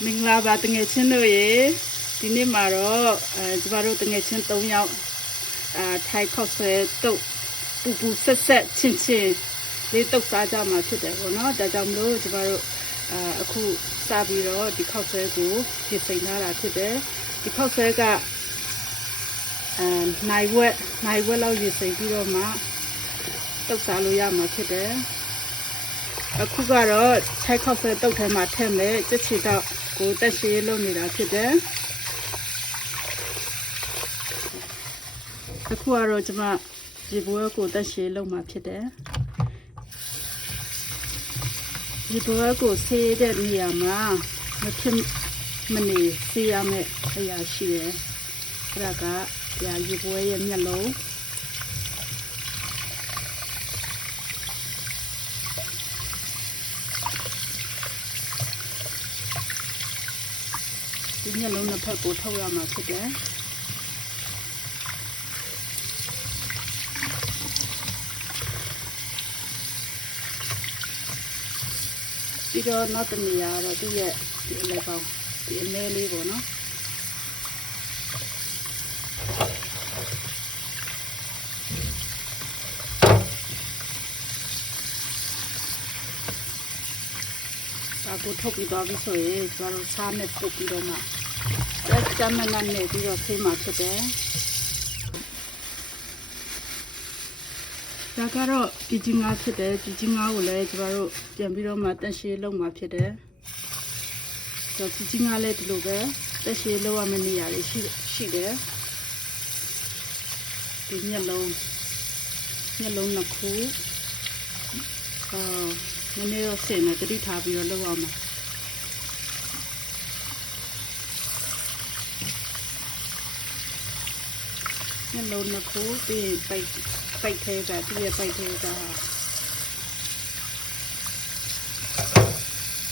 မင်္ဂလာပါတငယ်ချင်းတို့ရေဒီနေ့မှာတော့အဲကျမတို့တငယ်ချင်း၃ယောက်အာထိုင်ခောက်ဆွဲတုတ်ပူပူဆက်ဆက်ချင်းချင်းလေးတုတ်စားကြမှာဖြစ်တယ်ပေါ့နော်ဒါကြောင့်မလို့ကျမတို့အာအခုစပြီးတော့ဒီခောက်ဆွဲကိုပြင်ဆင်ထားတာဖြစ်တယ်ဒီခောက်ဆွဲကအဲနိုင်ဝက်နိုင်ဝက်လောက်ပြင်ဆင်ပြီးတော့မှတုတ်စားလို့ရမှာဖြစ်တယ်အခုကတော့ထိုက်ခောက်ဆွဲတုတ်ထဲမှာထည့်မယ်ကြက်ချီတော့ ကိုတက်ရှိလုပ်နေတာဖြစ်တယ်အခုကတော့ကျွန်မရေပွဲကိုတက်ရှိလုပ်မှာဖြစ်တယ်ရေပွဲကိုဆေးတဲ့နေရာမှာမဖြစ်မနေဆေးရမယ့်အရာရှိတယ်အဲ့ဒါကဒါရေပွဲရဲ့မျက်လုံး ဒီမျက်လုံးတစ်ဖက်ကိုထုတ်ရမှာဖြစ်တယ်ပြီးတော့နောက်တစ်နေရာကတော့သူ့ရဲ့ဒီအလဲပေါင်းဒီအလဲလေးပေါ့နော် ဒါကိုထုတ်ပြီးသွားပြီဆိုရင်ကျမတို့စားနဲ့ပုတ်ပြီးတော့မှဆက်ကြမ်းမနဲ့နေပြီးတော့ဖေးမှာဖြစ်တယ်ဒါကတော့ကြည်ကြီးငါဖြစ်တယ်ကြည်ကြီးငါကိုလည်းကျမတို့ပြန်ပြီးတော့မှတက်ရှည်လုပ်မှာဖြစ်တယ်ဆိုကြည်ကြီးငါလည်းဒီလိုပဲတက်ရှည်လုပ်ရမယ့်နေရာတွေရှိရှိတယ်ဒီမျက်လုံးမျက်လုံးနှစ်ခုအော် နည်းနည်းတော့ဆင်နေတတိထားပြီးတော့လုပ်ရမှာမျက်လုံးနှစ်ခုပြီးရင်ပိတ်ပိတ်သေးတာဒီရဲ့ပိတ်သေးတာ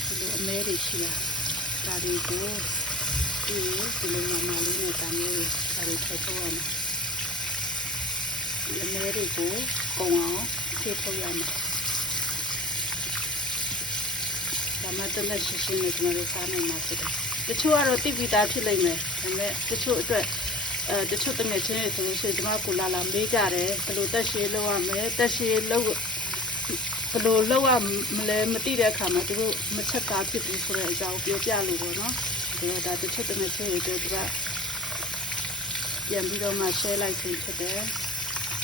ဒီလိုအမဲတွေရှိတာဒါတွေကိုဒီဒီလိုမှမလေးနဲ့တမ်းလေးဒါတွေထည့်ထုတ်ရမှာဒီအမဲတွေကိုပုံအောင်ထည့်ထုတ်ရမှာ ဒါမှတက်လက်ရှိရှိနေကျွန်တော်တို့စားနိုင်မှာဖြစ်တယ်။တချို့ကတော့တိပိသားဖြစ်လိမ့်မယ်။ဒါပေမဲ့တချို့အတွက်အဲတချို့တငယ်ချင်းတွေဆိုလို့ရှိရင်ကျွန်မကိုလာလာမေးကြတယ်ဘယ်လိုတက်ရှိလောက်ရမလဲတက်ရှိလောက်ဘယ်လိုလောက်ရမလဲမသိတဲ့အခါမှာသူတို့မချက်သားဖြစ်ဘူးဆိုတဲ့အကြောင်းပြောပြလို့ပေါ့နော်။ဒါတော့ဒါတချို့တငယ်ချင်းတွေတို့ကပြန်ပြီးတော့မှ share လိုက်ခြင်းဖြစ်တယ်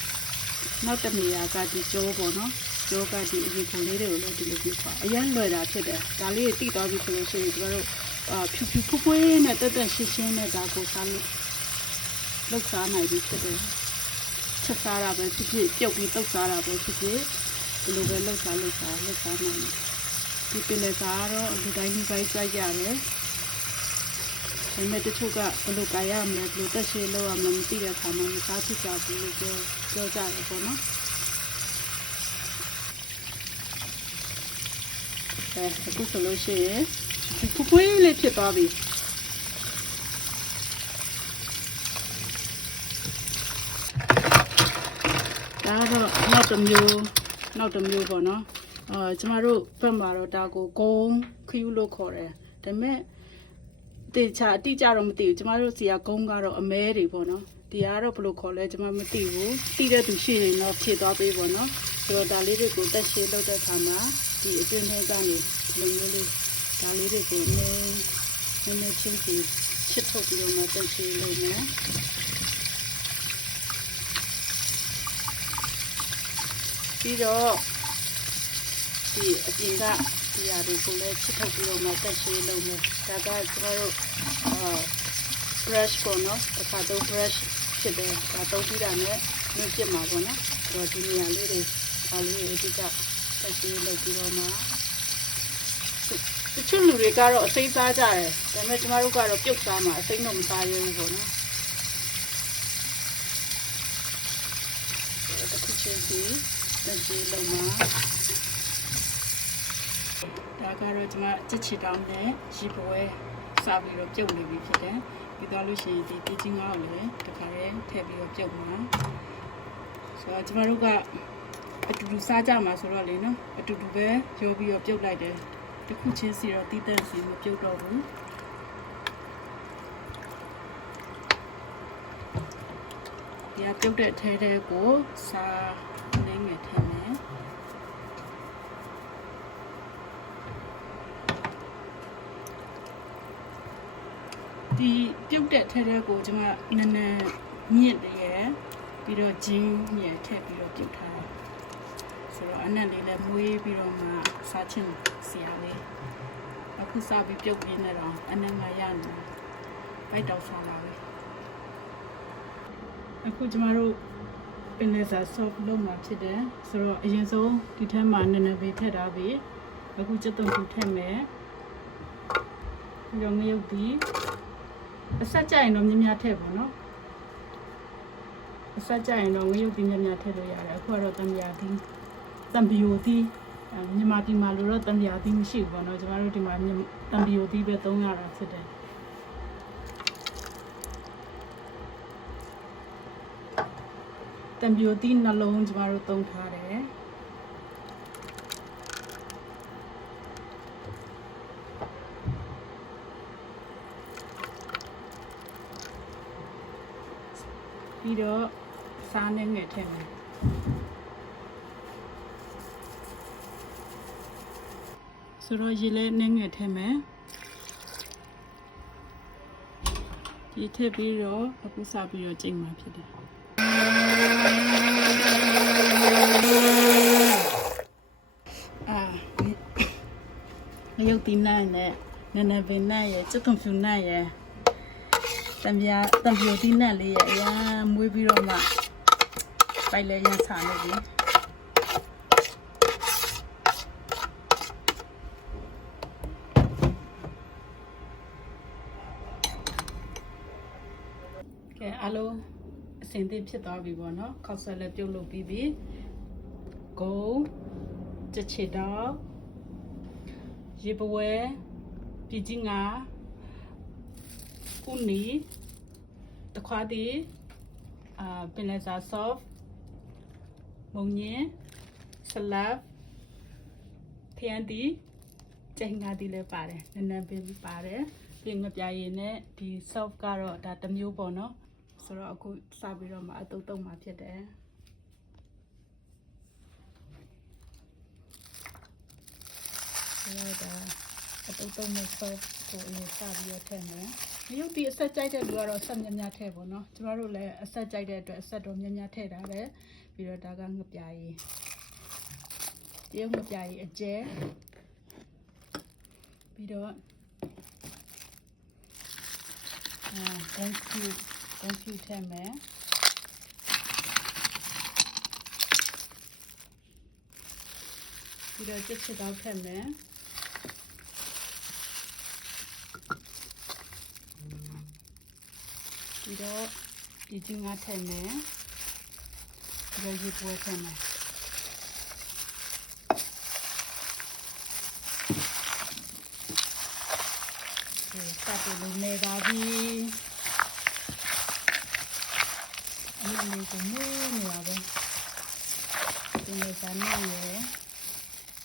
။နောက်တစ်နေရာကဒီကျိုးပေါ့နော်။ ကျိုးကဒီအရေးကိုလေးတွေကိုလည်းဒီလိုပြပါအရင်လွယ်တာဖြစ်တယ်ဒါလေးတိသွားပြီဆိုလို့ရှိရင်ကျမတို့အာဖြူဖြူဖွဖွနဲ့တက်တက်ရှင်းရှင်းနဲ့ဒါကိုစားလို့လောက်စားနိုင်ပြီဖြစ်တယ်ချက်စားတာပဲဖြစ်ဖြစ်ပြုတ်ပြီးတုတ်စားတာပဲဖြစ်ဖြစ်ဒီလိုပဲလောက်စားလောက်စားလောက်စားနိုင်တယ်ဒီပင်လေစားတော့ဒီတိုင်းဒီပိုင်းစိုက်ရတယ်ဒါပေမဲ့တချို့ကဘယ်လိုကာရမလဲဘယ်လိုတက်ရှင်းလောက်ရမလဲမသိတဲ့အခါမှာမစားဖြစ်ကြဘူးလို့ပြောပြောကြတယ်ပေါ့နော် အဲအခုဆိုလို့ရှိရင်ဒီဖွဖွေးလေးဖြစ်သွားပြီဒါတော့နောက်တစ်မျိုးနောက်တစ်မျိုးပေါ့နော်အာကျမတို့ဘက်မှာတော့ဒါကိုဂုံခယူလို့ခေါ်တယ်ဒါပေမဲ့တေချာအတိအကျတော့မသိဘူးကျမတို့စီကဂုံကတော့အမဲတွေပေါ့နော်ဒီကတော့ဘယ်လိုခေါ်လဲကျမမသိဘူးသိတဲ့သူရှိရင်တော့ဖြည့်သွားပေးပေါ့နော်ဆိုတော့ဒါလေးတွေကိုတက်ရှည်လုပ်တဲ့အခါမှာ ဒီအတွင်းထဲကနေဒီလိုမျိုးလေးဒါလေးတွေကိုနည်းနည်းနည်းချင်းချင်းချစ်ထုတ်ပြီးတော့မှတက်ရှည်လုပ်မယ်ပြီးတော့ဒီအပြင်ကဒီအရာတွေကိုလည်းချစ်ထုတ်ပြီးတော့မှတက်ရှည်လုပ်မယ်ဒါကကျမတို့အာ brush ပေါ့နော်တစ်ခါတော့ brush ဖြစ်တယ်ဒါတုံးပြီးတာနဲ့မြင့်ပြစ်မှာပေါ့နော်ဆိုတော့ဒီနေရာလေးတွေဒါလေးတွေအဓိက ဆက်ပြီးလုပ်ပြီးတော့မှတချို့လူတွေကတော့အစိမ်းစားကြတယ်ဒါပေမဲ့ကျမတို့ကတော့ပြုတ်စားမှာအစိမ်းတော့မစားရဘူးပေါ့နော်တစ်ခုချင်းစီတက်ပြီးလုပ်မှာဒါကတော့ကျမချစ်ချစ်တောင်းနဲ့ရီပွဲစားပြီးတော့ပြုတ်နေပြီဖြစ်တယ်ပြီးသွားလို့ရှိရင်ဒီတီးချင်းငါ့ကိုလည်းတခါတည်းထည့်ပြီးတော့ပြုတ်မှာဆိုတော့ကျမတို့က အတူတူစားကြမှာဆိုတော့လေနော်အတူတူပဲရောပြီးတော့ပြုတ်လိုက်တယ်တစ်ခုချင်းစီတော့တီးတန့်စီမပြုတ်တော့ဘူးဒီကပြုတ်တဲ့အထဲထဲကိုစားနည်းငယ်ထည့်မယ်ဒီပြုတ်တဲ့အထဲထဲကိုကျွန်မနည်းနည်းမြင့်တည်းရယ်ပြီးတော့ဂျင်းမြဲထည့်ပြီးတော့ပြုတ်ထားတယ် ဆိုတော့အနက်လေးလည်းမွေးပြီးတော့မှစားချင်စရာလေးအခုစားပြီးပြုတ်ပြင်းနေတော့အနက်ငါရနေဘိုက်တော့ဆောင်လာပြီအခုကျမတို့ပင်လက်စာ soft လုပ်မှာဖြစ်တယ်ဆိုတော့အရင်ဆုံးဒီထဲမှာနည်းနည်းလေးထည့်ထားပြီးအခုစက်သွန်ကူထည့်မယ်ပြီးတော့ငရုတ်ပြီးအဆက်ကြရင်တော့မြင်းများထည့်ပါတော့အဆက်ကြရင်တော့ငရုတ်ပြီးမြင်းများထည့်လို့ရတယ်အခုကတော့တံမြာပြီး တံပီယိုတီးမြန်မာပြည်မှာလို့တော့တံမြာတီးမရှိဘူးပေါ့နော်ကျမတို့ဒီမှာတံပီယိုတီးပဲသုံးရတာဖြစ်တယ်တံပီယိုတီးနှလုံးကျမတို့သုံးထားတယ်ပြီးတော့စားနဲ့ငယ်ထည့်မယ် ဆိုတော့ရေလဲနဲ့ငယ်ထည့်မယ်ဒီထည့်ပြီးတော့အခုစားပြီးတော့ကျိတ်မှာဖြစ်တယ်အာရုပ်တီနန်းနဲ့နနဗင်နန်းရဲ့စက်ကွန်ဖျူနန်းရဲ့တံပြာတံပြိုတီနန်းလေးရဲ့အရန်မွေးပြီးတော့မှပိုက်လဲရန်ဆာနေပြီကဲ အားလုံးအစင်သင့်ဖြစ်သွားပြီပေါ့နော်ခောက်ဆွဲလည်းပြုတ်လုပ်ပြီးပြီဂုံချစ်ချစ်တော့ရေပွဲပြည်ကြီးငါဥနီတခွားတီအာပင်လစာ soft မုံညင်းဆလပ်ဖျန်တီကျိန်ငါတီလည်းပါတယ်နည်းနည်းပင်ပါတယ်ပြင်ငပြရည်နဲ့ဒီ soft ကတော့ဒါတစ်မျိုးပေါ့နော် ဆိုတော့အခုစပြီးတော့မှအတုတ်တုံးမှဖြစ်တယ်ဆိုတော့ဒါအတုတ်တုံးနဲ့ soft ကိုအရင်စပြီးတော့ထည့်မယ်မရုပ်ဒီအဆက်ကြိုက်တဲ့လူကတော့ဆက်များများထည့်ပေါ့နော်ကျမတို့လည်းအဆက်ကြိုက်တဲ့အတွက်အဆက်တော့များများထည့်တာပဲပြီးတော့ဒါကငပြရည်တရုတ်ငပြရည်အကျဲပြီးတော့အာ thank you thank you ထည့်မယ်ပြီးတော့ချစ်ချစ်တော့ထည့်မယ်ပြီးတော့ဒီကျင်းငါထည့်မယ်ပြီးတော့ရေပွဲထည့်မယ်ဒီစပ်လို့နေပါပြီ အမလေးကိုနေနေရပါဒီနေ့စမ်းနေရ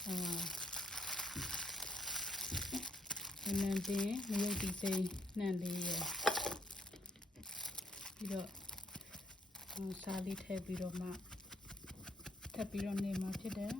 အာနန်းသေးမရုပ်ဒီစိမ်းနှံ့လေးရပြီးတော့စားလေးထည့်ပြီးတော့မှထပ်ပြီးတော့နေမှာဖြစ်တယ်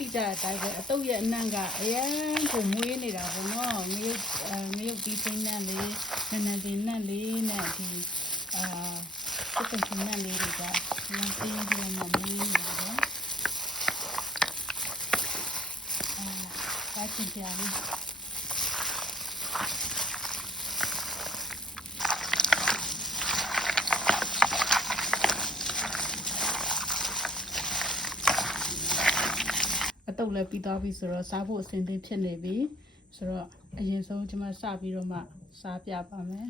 အလုပ်တိကြတဲ့အတိုင်းပဲအတုပ်ရဲ့အနံ့ကအရန်ကိုမွေးနေတာပေါ့နော်ငရုတ်အဲငရုတ်ပြီးသိန်းနံ့လေးနန်းနန်းတင်နံ့လေးနဲ့ဒီအာစက်တင်နံ့လေးတွေကရန်သိန်းပြီးတော့မွေးနေတာပေါ့အာပါချင်ကြလေး တုပ်လည်းပြီးသွားပြီဆိုတော့စားဖို့အဆင်သင့်ဖြစ်နေပြီဆိုတော့အရင်ဆုံးကျွန်မစပြီးတော့မှစားပြပါမယ်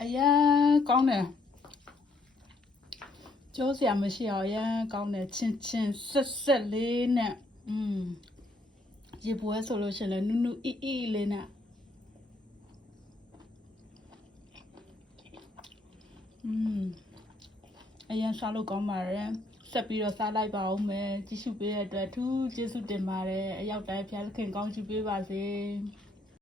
အရာကောင်းတယ် ကျိုးစရာမရှိအောင်အရန်ကောင်းတယ်ချင်းချင်းဆက်ဆက်လေးနဲ့อืมရေပွဲဆိုလို့ရှိရင်လည်းနုနုအီအီလေးနဲ့อืมအရန်စားလို့ကောင်းပါတယ်ဆက်ပြီးတော့စားလိုက်ပါဦးမယ်ကြည့်ရှုပေးတဲ့အတွက်အထူးကျေးဇူးတင်ပါတယ်အရောက်တိုင်းဖျားသခင်ကောင်းချီးပေးပါစေ။